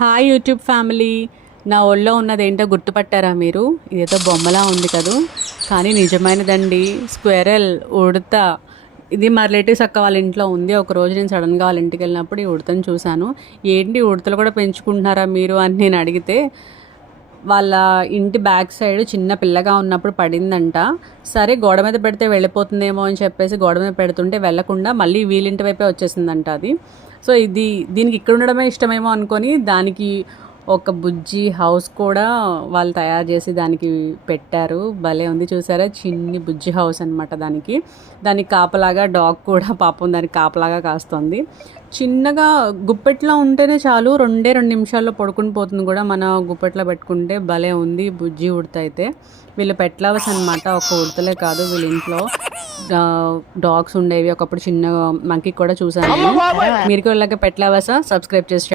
Hi YouTube family. నా ఒళ్ళో ఉన్నదేంటో గుర్తుపట్టారా మీరు? ఇదేదో బొమ్మలా ఉంది కదూ, కానీ నిజమైనదండి. స్క్వేరల్, ఉడత. ఇది మా రిలేటివ్స్ అక్క వాళ్ళ ఇంట్లో ఉంది. ఒకరోజు నేను సడన్గా వాళ్ళ ఇంటికి వెళ్ళినప్పుడు ఈ ఉడతను చూశాను. ఏంటి ఉడతలు కూడా పెంచుకుంటున్నారా మీరు అని నేను అడిగితే, వాళ్ళ ఇంటి బ్యాక్ సైడ్ చిన్న పిల్లగా ఉన్నప్పుడు పడిందంట. సరే గోడ మీద పెడితే వెళ్ళిపోతుందేమో అని చెప్పేసి గోడ మీద పెడుతుంటే వెళ్ళకుండా మళ్ళీ వీళ్ళింటి వైపే వచ్చేసిందంట అది. సో దీనికి ఇక్కడ ఉండడమే ఇష్టమేమో అనుకొని దానికి ఒక బుజ్జి హౌస్ కూడా వాళ్ళు తయారు చేసి దానికి పెట్టారు. భలే ఉంది చూసారా, చిన్ని బుజ్జి హౌస్ అనమాట. దానికి కాపలాగా డాగ్ కూడా పాపం దానికి కాపలాగా కాస్తుంది. చిన్నగా గుప్పెట్లో ఉంటేనే చాలు, 2 నిమిషాల్లో పడుకుని పోతుంది కూడా మన గుప్పెట్లో పెట్టుకుంటే. భలే ఉంది బుజ్జి ఉడత అయితే. వీళ్ళు పెట్ లవర్స్ అనమాట. ఒక ఉడతలే కాదు, వీళ్ళ ఇంట్లో డాగ్స్ ఉండేవి ఒకప్పుడు. చిన్న మంకీ కూడా చూసాను. మీరు కూడా ఇలాగే పెట్ లవర్సా? సబ్స్క్రైబ్ చేసి